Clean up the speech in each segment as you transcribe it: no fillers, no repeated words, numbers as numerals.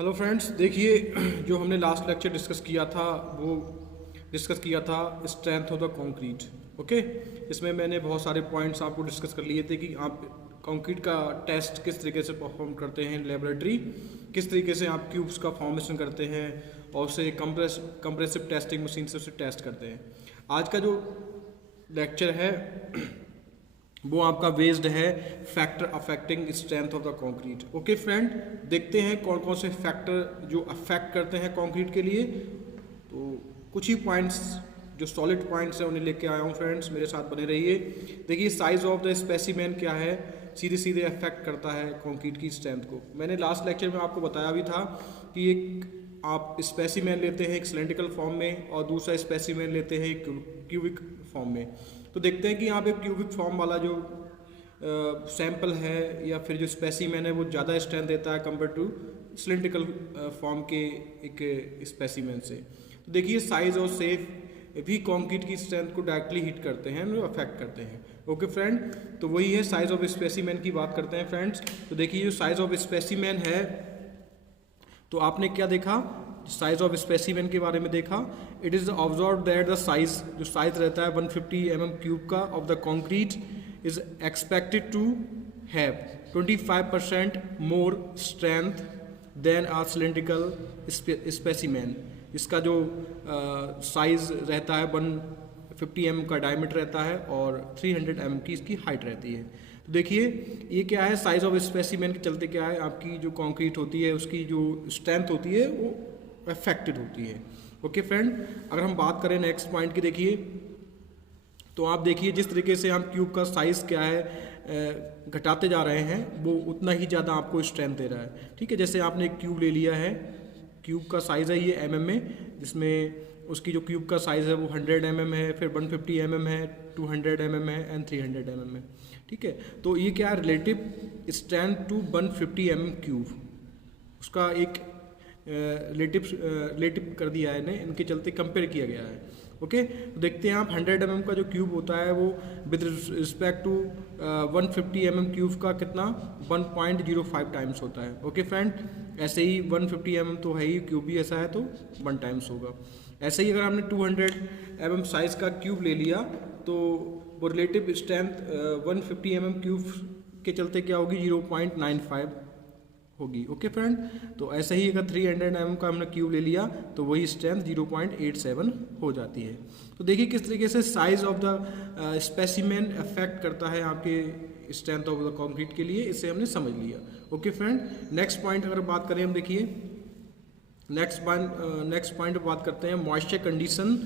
Hello friends, देखिए जो हमने लास्ट लेक्चर डिस्कस किया था वो डिस्कस किया था strength of the concrete. Okay, इसमें मैंने बहुत सारे पॉइंट्स आपको डिस्कस कर लिए थे कि आप कंक्रीट का टेस्ट किस तरीके से परफॉर्म करते हैं, लेबोरेटरी किस तरीके से आप क्यूब्स का फॉर्मेशन करते हैं और उसे कंप्रेसिव टेस्टिंग मशीन से उसे टेस्ट करते हैं। आज का जो लेक्चर है वो आपका बेस्ड है factor affecting strength of the concrete. Okay friend, देखते हैं कौन कौन से फैक्टर जो अफेक्ट करते हैं कंक्रीट के लिए। तो कुछ ही पॉइंट्स जो सॉलिड पॉइंट्स हैं उन्हें लेके आया हूँ फ्रेंड्स, मेरे साथ बने रहिए। देखिए साइज ऑफ द स्पेसिमेन क्या है, सीधे सीधे अफेक्ट करता है कंक्रीट की स्ट्रेंथ को। मैंने लास्ट लेक्चर में आपको बताया भी था कि एक आप स्पेसिमेन लेते हैं एक सिलेंड्रिकल फॉर्म में और दूसरा स्पेसिमेन लेते हैं एक क्यूबिक फॉर्म में। तो देखते हैं कि यहाँ पे क्यूबिक फॉर्म वाला जो सैंपल है या फिर जो स्पेसिमेन है वो ज़्यादा स्ट्रेंथ देता है कंपेयर टू सिलेंड्रिकल फॉर्म के एक स्पेसिमेन से। तो देखिए साइज और शेप भी कंक्रीट की स्ट्रेंथ को डायरेक्टली हिट करते हैं, अफेक्ट करते हैं। ओके फ्रेंड, तो वही है साइज ऑफ स्पेसिमेन की बात करते हैं फ्रेंड्स। तो देखिए जो साइज ऑफ स्पेसिमेन है, तो आपने क्या देखा, साइज ऑफ स्पेसिमेन के बारे में देखा। It is observe that the size जो साइज रहता है 150 mm क्यूब का of the concrete is expected to have 25% more strength than a cylindrical specimen. इसका जो साइज रहता है 150 mm का डायमीटर रहता है और 300 mm की इसकी हाइट रहती है। तो देखिए ये क्या है, साइज ऑफ स्पेसिमेन के चलते क्या है, आपकी जो कंक्रीट होती है उसकी जो स्ट्रेंथ होती है वो अफेक्टेड होती है। ओके फ्रेंड, अगर हम बात करें नेक्स्ट पॉइंट की, देखिए तो आप देखिए जिस तरीके से हम क्यूब का साइज क्या है घटाते जा रहे हैं वो उतना ही ज़्यादा आपको स्ट्रेंथ दे रहा है। ठीक है, जैसे आपने एक क्यूब ले लिया है, क्यूब का साइज़ है ये mm में, जिसमें उसकी जो क्यूब का साइज़ है वो 100 mm है, फिर 150 mm है, 200 mm है एंड 300 mm है। ठीक है, तो ये क्या है, relative strength to 150 mm cube, उसका एक रिलेटिव कर दिया है इन्हें, इनके चलते कंपेयर किया गया है। ओके, तो देखते हैं आप 100 mm का जो क्यूब होता है वो with respect to 150 mm cube का कितना 1.05 टाइम्स होता है। ओके फ्रेंड, ऐसे ही 150 mm तो है ही, क्यूब भी ऐसा है तो 1 टाइम्स होगा। ऐसे ही अगर हमने 200 mm साइज का क्यूब ले लिया तो वो रिलेटिव स्ट्रेंथ 150 mm क्यूब के चलते क्या होगी, 0.95 होगी। ओके फ्रेंड, तो ऐसे ही अगर 300 mm का हमने क्यूब ले लिया तो वही स्ट्रेंथ 0.87 हो जाती है। तो देखिए किस तरीके से size of the specimen affect करता है आपके स्ट्रेंथ ऑफ द कंक्रीट के लिए, इसे हमने समझ लिया। ओके फ्रेंड, नेक्स्ट पॉइंट अगर बात करें हम, देखिए नेक्स्ट पॉइंट बात करते हैं moisture condition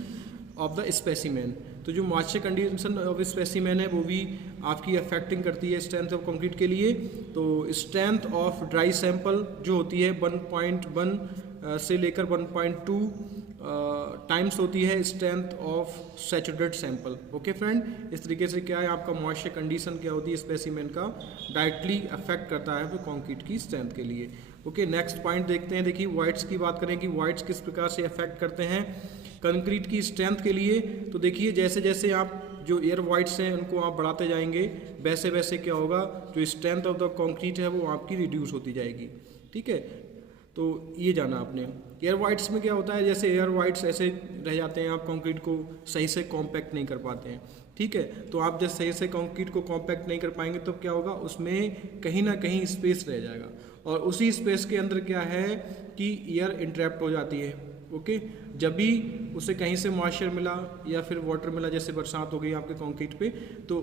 of the specimen. तो जो मॉइस्चर कंडीशन ऑफ स्पेसिमेन है वो भी आपकी अफेक्टिंग करती है स्ट्रेंथ ऑफ कंक्रीट के लिए। तो स्ट्रेंथ ऑफ ड्राई सैंपल जो होती है 1.1 से लेकर 1.2 टाइम्स होती है strength of saturated sample. Okay friend, इस तरीके से क्या है आपका मॉइस्चर कंडीशन क्या होती है स्पेसिमेन का, डायरेक्टली अफेक्ट करता है कंक्रीट की स्ट्रेंथ के लिए। ओके, नेक्स्ट पॉइंट देखते हैं। देखिए वॉइड्स की बात करें कि वॉइड्स किस प्रकार से अफेक्ट करते हैं कंक्रीट की स्ट्रेंथ के लिए। तो देखिए जैसे जैसे आप जो एयर वॉइड्स हैं उनको आप बढ़ाते जाएंगे वैसे वैसे क्या होगा, जो स्ट्रेंथ ऑफ द कंक्रीट है वो आपकी रिड्यूस होती जाएगी। ठीक है, तो ये जाना आपने। एयर वाइड्स में क्या होता है, जैसे एयर वाइड्स ऐसे रह जाते हैं, आप कंक्रीट को सही से कॉम्पैक्ट नहीं कर पाते हैं। ठीक है, तो आप जब सही से कंक्रीट को कॉम्पैक्ट नहीं कर पाएंगे तो क्या होगा, उसमें कहीं ना कहीं स्पेस रह जाएगा और उसी स्पेस के अंदर क्या है कि एयर इंट्रैप्ट हो जाती है। ओके, जब भी उसे कहीं से मॉइस्चर मिला या फिर वाटर मिला, जैसे बरसात हो गई आपके कंक्रीट पे, तो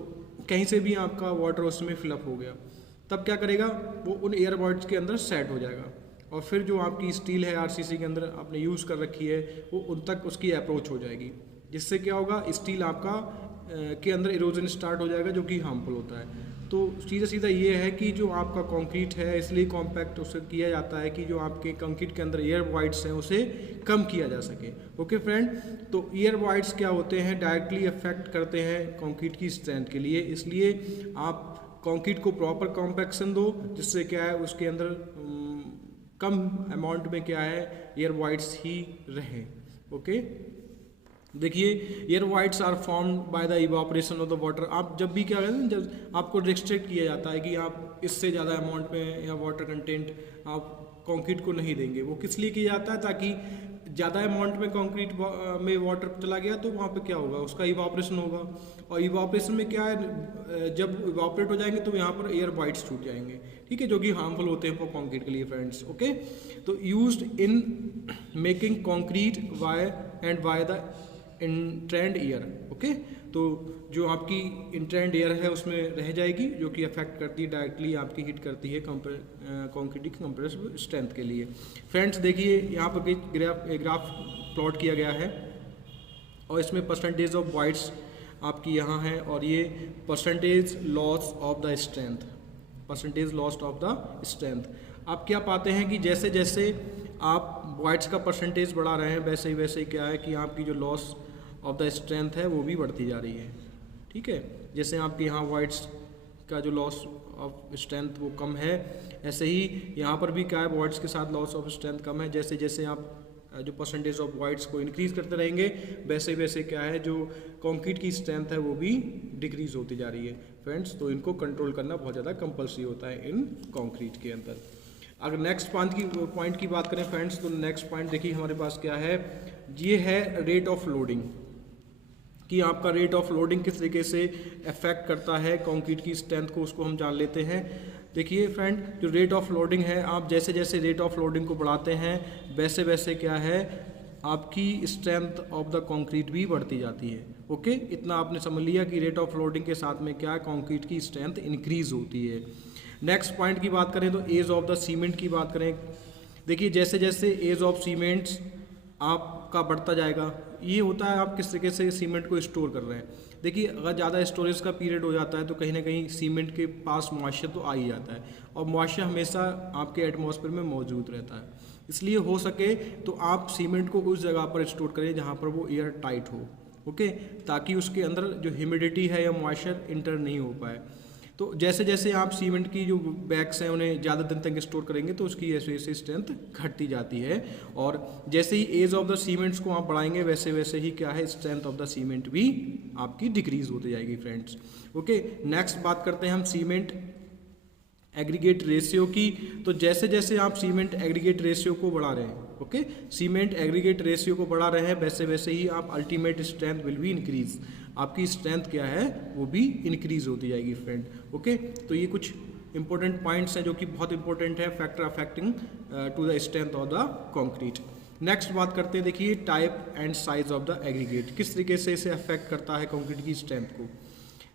कहीं से भी आपका वाटर उसमें फिलअप हो गया, तब क्या करेगा वो उन एयर वॉइड्स के अंदर सेट हो जाएगा और फिर जो आपकी स्टील है आरसीसी के अंदर आपने यूज़ कर रखी है वो उन तक उसकी अप्रोच हो जाएगी, जिससे क्या होगा स्टील आपका के अंदर इरोजन स्टार्ट हो जाएगा जो कि हार्मफुल होता है। तो सीधा सीधा ये है कि जो आपका कंक्रीट है इसलिए कॉम्पैक्ट उसे किया जाता है कि जो आपके कंक्रीट के अंदर एयर वॉइड्स हैं उसे कम किया जा सके। ओके फ्रेंड, तो एयर वॉइड्स क्या होते हैं, डायरेक्टली अफेक्ट करते हैं कंक्रीट की स्ट्रेंथ के लिए, इसलिए आप कंक्रीट को प्रॉपर कॉम्पैक्शन दो जिससे क्या है उसके अंदर कम अमाउंट में क्या है एयर वॉइड्स ही रहे। ओके, देखिए air voids are form by the evaporation of the water. आप जब भी क्या करें ना, जब आपको रिस्ट्रिक्ट किया जाता है कि आप इससे ज़्यादा अमाउंट में या वाटर कंटेंट आप कंक्रीट को नहीं देंगे। वो किस लिए किया जाता है, ताकि ज़्यादा अमाउंट में कंक्रीट में वाटर चला गया तो वहाँ पे क्या होगा, उसका इवापोरेशन होगा, और इवापोरेशन में क्या है, जब इवापोरेट हो जाएंगे तो यहाँ पर एयर बाइट्स छूट जाएंगे, ठीक है, जो कि हार्मफुल होते हैं फॉर कंक्रीट के लिए फ्रेंड्स। ओके, तो used in making concrete by the entrained air. Okay, तो जो आपकी इंट्रेंड एयर है उसमें रह जाएगी, जो कि अफेक्ट करती है डायरेक्टली, आपकी हिट करती है कंक्रीट की कंप्रेसिव स्ट्रेंथ के लिए। फ्रेंड्स देखिए यहाँ पर ग्राफ प्लॉट किया गया है, और इसमें परसेंटेज ऑफ वाइड्स आपकी यहाँ है, और ये percentage loss of the strength, percentage loss of the strength. आप क्या पाते हैं कि जैसे जैसे आप वाइड्स का परसेंटेज बढ़ा रहे हैं, वैसे ही वैसे क्या है कि आपकी जो लॉस ऑफ द स्ट्रेंथ है वो भी बढ़ती जा रही है, ठीक है। जैसे आपके यहाँ वाइड्स का जो लॉस ऑफ स्ट्रेंथ वो कम है, ऐसे ही यहाँ पर भी क्या है, वाइड्स के साथ लॉस ऑफ स्ट्रेंथ कम है। जैसे जैसे आप जो परसेंटेज ऑफ वाइड्स को इंक्रीज करते रहेंगे, वैसे वैसे क्या है, जो कंक्रीट की स्ट्रेंथ है वो भी डिक्रीज होती जा रही है फ्रेंड्स। तो इनको कंट्रोल करना बहुत ज़्यादा कंपल्सरी होता है इन कंक्रीट के अंदर। अगर नेक्स्ट पॉइंट की बात करें फ्रेंड्स, तो नेक्स्ट पॉइंट देखिए हमारे पास क्या है, ये है रेट ऑफ लोडिंग, कि आपका रेट ऑफ लोडिंग किस तरीके से अफेक्ट करता है कंक्रीट की स्ट्रेंथ को, उसको हम जान लेते हैं। देखिए फ्रेंड, जो रेट ऑफ लोडिंग है, आप जैसे जैसे रेट ऑफ लोडिंग को बढ़ाते हैं, वैसे वैसे क्या है, आपकी स्ट्रेंथ ऑफ द कंक्रीट भी बढ़ती जाती है। ओके, इतना आपने समझ लिया कि रेट ऑफ लोडिंग के साथ में क्या है, कंक्रीट की स्ट्रेंथ इंक्रीज होती है। नेक्स्ट पॉइंट की बात करें तो एज ऑफ द सीमेंट की बात करें। देखिए जैसे जैसे एज ऑफ सीमेंट्स आपका बढ़ता जाएगा, ये होता है आप किस तरीके से सीमेंट को स्टोर कर रहे हैं। देखिए अगर ज़्यादा स्टोरेज का पीरियड हो जाता है तो कहीं ना कहीं सीमेंट के पास मॉइस्चर तो आ ही जाता है, और मॉइस्चर हमेशा आपके एटमॉस्फेयर में मौजूद रहता है। इसलिए हो सके तो आप सीमेंट को उस जगह पर स्टोर करें जहाँ पर वो एयर टाइट हो, ओके, ताकि उसके अंदर जो ह्यूमिडिटी है या मॉइस्चर इंटर नहीं हो पाए। तो जैसे जैसे आप सीमेंट की जो बैग्स हैं उन्हें ज़्यादा दिन तक स्टोर करेंगे तो उसकी ऐसे ऐसे स्ट्रेंथ घटती जाती है, और जैसे ही एज ऑफ द सीमेंट्स को आप बढ़ाएंगे वैसे वैसे ही क्या है, स्ट्रेंथ ऑफ द सीमेंट भी आपकी डिक्रीज होती जाएगी फ्रेंड्स। ओके, नेक्स्ट बात करते हैं हम सीमेंट एग्रीगेट रेशियो की। तो जैसे जैसे आप सीमेंट एग्रीगेट रेशियो को बढ़ा रहे हैं, ओके, सीमेंट एग्रीगेट रेशियो को बढ़ा रहे हैं, वैसे वैसे ही आप ultimate strength will be increase, आपकी स्ट्रेंथ क्या है वो भी इंक्रीज होती जाएगी फ्रेंड। ओके, तो ये कुछ इंपॉर्टेंट पॉइंट्स हैं जो कि बहुत इंपॉर्टेंट है, factor affecting to the strength of the concrete. Next बात करते हैं, देखिए type and size of the aggregate, किस तरीके से इसे अफेक्ट करता है कंक्रीट की स्ट्रेंथ को।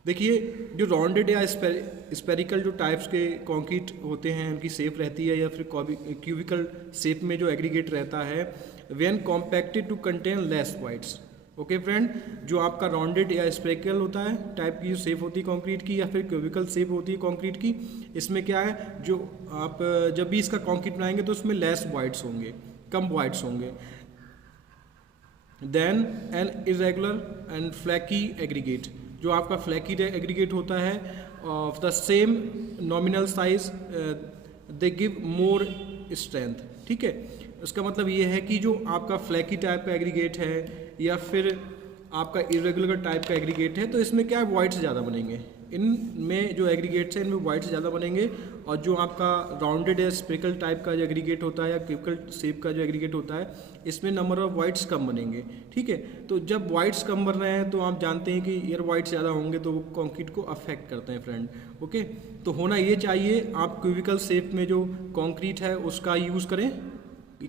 देखिए जो राउंडेड या स्पेरिकल जो टाइप्स के कंक्रीट होते हैं उनकी शेप रहती है, या फिर क्यूबिकल शेप में जो एग्रीगेट रहता है, when compacted to contain less voids. Okay friend, जो आपका राउंडेड या स्पेरिकल होता है टाइप की जो शेप होती है कंक्रीट की, या फिर क्यूबिकल शेप होती है कंक्रीट की, इसमें क्या है, जो आप जब भी इसका कंक्रीट बनाएंगे तो उसमें लेस वाइड्स होंगे, कम वाइड्स होंगे then an irregular and flaky aggregate. जो आपका फ्लैकी एग्रीगेट होता है of the same nominal size they give more strength, ठीक है। इसका मतलब ये है कि जो आपका फ्लैकी टाइप का एग्रीगेट है या फिर आपका इरेगुलर टाइप का एग्रीगेट है, तो इसमें क्या है, वाइड्स ज़्यादा बनेंगे। इनमें जो एग्रीगेट्स हैं इनमें वाइड्स ज़्यादा बनेंगे, और जो आपका राउंडेड या स्पेरिकल टाइप का जो एग्रीगेट होता है या क्यूबिकल शेप का जो एग्रीगेट होता है, इसमें नंबर ऑफ वाइड्स कम बनेंगे, ठीक है। तो जब वाइड्स कम बन रहे हैं तो आप जानते हैं कि एयर वाइड्स ज़्यादा होंगे तो वो कंक्रीट को अफेक्ट करते हैं फ्रेंड। ओके, तो होना ये चाहिए आप क्यूबिकल शेप में जो कंक्रीट है उसका यूज़ करें,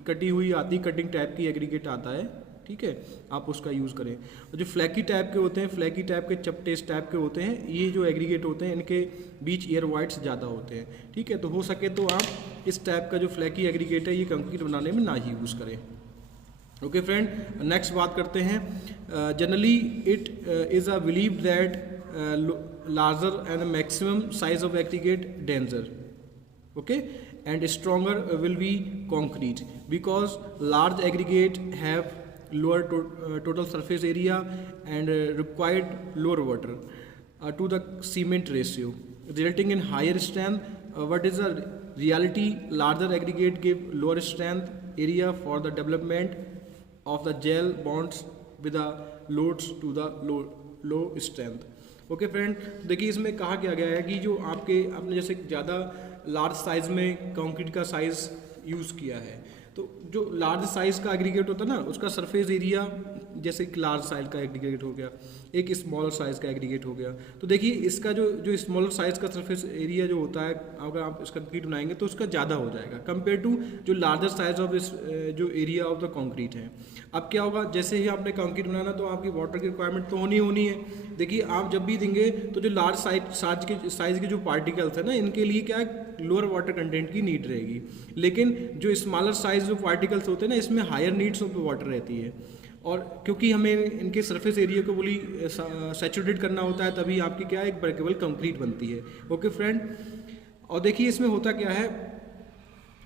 कटी हुई आती कटिंग टाइप की एग्रीगेट आता है, ठीक है, आप उसका यूज़ करें। और जो फ्लैकी टाइप के होते हैं, फ्लैकी टाइप के चपटेस टाइप के होते हैं, ये जो एग्रीगेट होते हैं इनके बीच एयर वाइड्स ज़्यादा होते हैं, ठीक है। तो हो सके तो आप इस टाइप का जो फ्लैकी एग्रीगेट है ये कंक्रीट बनाने में ना ही यूज़ करें। ओके फ्रेंड, नेक्स्ट बात करते हैं, generally it is a believe that larger and maximum size of aggregate danger, okay, and stronger will be concrete because large aggregate have lower total surface area and required lower water to the cement ratio resulting in higher strength. What is the reality? Larger aggregate give lower strength area for the development of the gel bonds with the loads to the low strength. Okay friend, देखिए इसमें कहा क्या गया है कि जो आपने जैसे ज़्यादा लार्ज साइज़ में कंक्रीट का साइज़ यूज़ किया है। तो जो लार्ज साइज़ का एग्रीगेट होता है ना, उसका सरफेस एरिया जैसे एक लार्ज साइज़ का एग्रीगेट हो गया, एक स्मॉलर साइज़ का एग्रीगेट हो गया। तो देखिए इसका जो स्मॉलर साइज़ का सरफेस एरिया जो होता है, अगर आप इसका कंक्रीट बनाएंगे तो उसका ज़्यादा हो जाएगा कंपेयर टू जो लार्जर साइज ऑफ जो एरिया ऑफ द कंक्रीट है। अब क्या होगा, जैसे ही आपने कंक्रीट बनाना तो आपकी वाटर की रिक्वायरमेंट तो होनी है। देखिए आप जब भी देंगे तो जो लार्ज साइज के जो पार्टिकल्स है ना, इनके लिए क्या है, लोअर वाटर कंटेंट की नीड रहेगी। लेकिन जो स्मॉलर साइज जो पार्टिकल्स होते हैं ना, इसमें हायर नीड्स ऑफ वाटर रहती है। और क्योंकि हमें इनके सरफेस एरिया को पूरी सैचुरेटेड करना होता है, तभी आपकी क्या है, एक ब्रेकेबल कंक्रीट बनती है। ओके फ्रेंड, और देखिए इसमें होता क्या है,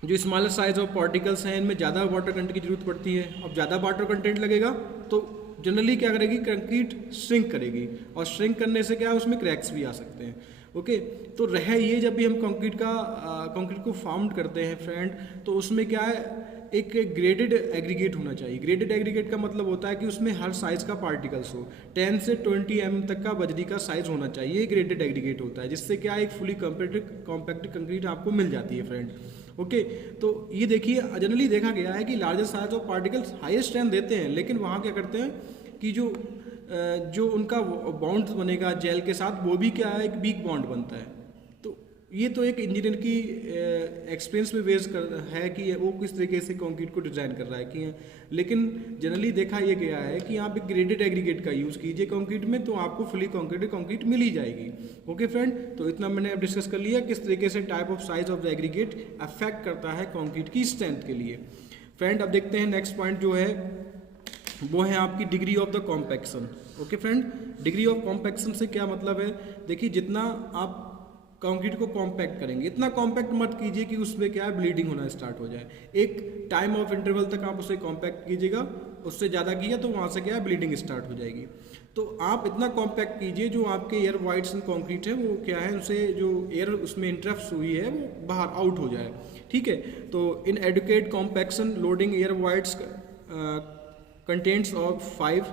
जो स्मॉलर साइज ऑफ पार्टिकल्स हैं इनमें ज़्यादा वाटर कंटेंट की जरूरत पड़ती है। अब ज़्यादा वाटर कंटेंट लगेगा तो जनरली क्या करेगी, कंक्रीट श्रिंक करेगी, और श्रिंक करने से क्या है, उसमें क्रैक्स भी आ सकते हैं। ओके, तो रह ये जब भी हम कंक्रीट को फॉर्म करते हैं फ्रेंड, तो उसमें क्या है, एक ग्रेडेड एग्रीगेट होना चाहिए। ग्रेडेड एग्रीगेट का मतलब होता है कि उसमें हर साइज का पार्टिकल्स हो, 10 से 20 mm तक का बजरी का साइज होना चाहिए। ये ग्रेडेड एग्रीगेट होता है, जिससे क्या एक फुली कॉम्पैक्ट कंक्रीट आपको मिल जाती है फ्रेंड। ओके, तो ये देखिए जनरली देखा गया है कि larger size of particles highest strength देते हैं, लेकिन वहाँ क्या करते हैं कि जो उनका बॉन्ड बनेगा जेल के साथ, वो भी क्या है, एक वीक बॉन्ड बनता है। तो ये तो एक इंजीनियर की एक्सपीरियंस पे बेस है कि वो किस तरीके से कंक्रीट को डिज़ाइन कर रहा है कि, लेकिन जनरली देखा ये गया है कि आप एक ग्रेडेड एग्रीगेट का यूज़ कीजिए कंक्रीट में, तो आपको फुली कंक्रीट मिल ही जाएगी। ओके फ्रेंड, तो इतना मैंने अब डिस्कस कर लिया किस तरीके से type of size of the aggregate affect करता है कंक्रीट की स्ट्रेंथ के लिए। फ्रेंड अब देखते हैं नेक्स्ट पॉइंट जो है, वो है आपकी degree of the compaction. Okay friend, degree of compaction से क्या मतलब है, देखिए जितना आप कंक्रीट को कॉम्पैक्ट करेंगे, इतना कॉम्पैक्ट मत कीजिए कि उसमें क्या है, ब्लीडिंग होना स्टार्ट हो जाए। एक टाइम ऑफ इंटरवल तक आप उसे कॉम्पैक्ट कीजिएगा, उससे ज़्यादा किया तो वहाँ से क्या है, ब्लीडिंग स्टार्ट हो जाएगी। तो आप इतना कॉम्पैक्ट कीजिए जो आपके एयर वाइड्स इन कंक्रीट है, वो क्या है, उनसे जो एयर उसमें इंटरप्ट हुई है वो बाहर आउट हो जाए। ठीक है, तो inadequate compaction loading air voids contents of 5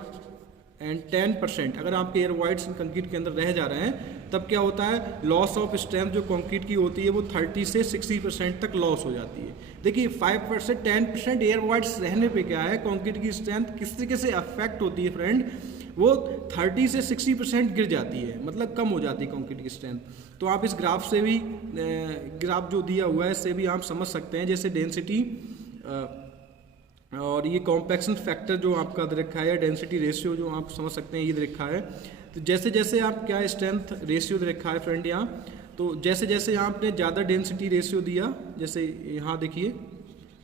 and 10%, अगर आपके एयर वाइड्स कंक्रीट के अंदर रह जा रहे हैं, तब क्या होता है, लॉस ऑफ स्ट्रेंथ जो कंक्रीट की होती है वो 30 से 60% तक लॉस हो जाती है। देखिए 5% 10% एयर वाइड्स रहने पे क्या है, कंक्रीट की स्ट्रेंथ किस तरीके से अफेक्ट होती है फ्रेंड, वो 30 से 60% गिर जाती है, मतलब कम हो जाती है कंक्रीट की स्ट्रेंथ। तो आप इस ग्राफ से भी, ग्राफ जो दिया हुआ है इससे भी आप समझ सकते हैं, जैसे डेंसिटी और ये कॉम्पैक्शन फैक्टर जो आपका दे रखा है, या डेंसिटी रेशियो जो आप समझ सकते हैं ये दे रखा है। तो जैसे जैसे आप क्या स्ट्रेंथ रेशियो दे रखा है फ्रेंड यहाँ, तो जैसे जैसे आपने ज़्यादा डेंसिटी रेशियो दिया, जैसे यहाँ देखिए,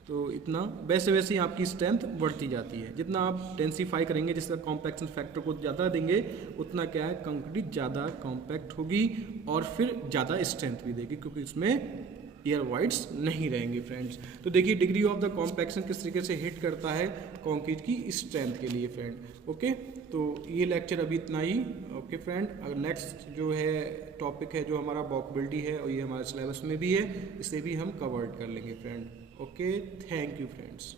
तो इतना वैसे वैसे ही आपकी स्ट्रेंथ बढ़ती जाती है। जितना आप डेंसिफाई करेंगे, जिसका कॉम्पैक्शन फैक्टर को ज़्यादा देंगे, उतना क्या है, कंक्रीट ज़्यादा कॉम्पैक्ट होगी और फिर ज़्यादा स्ट्रेंथ भी देगी, क्योंकि इसमें एयर वाइड्स नहीं रहेंगे फ्रेंड्स। तो देखिए डिग्री ऑफ द कॉम्पैक्शन किस तरीके से हिट करता है कंक्रीट की स्ट्रेंथ के लिए फ्रेंड। ओके, तो ये लेक्चर अभी इतना ही। ओके फ्रेंड, अगर नेक्स्ट जो है टॉपिक है जो हमारा वॉकबिलिटी है, और ये हमारे सिलेबस में भी है, इसे भी हम कवर्ड कर लेंगे friend. Okay, thank you friends.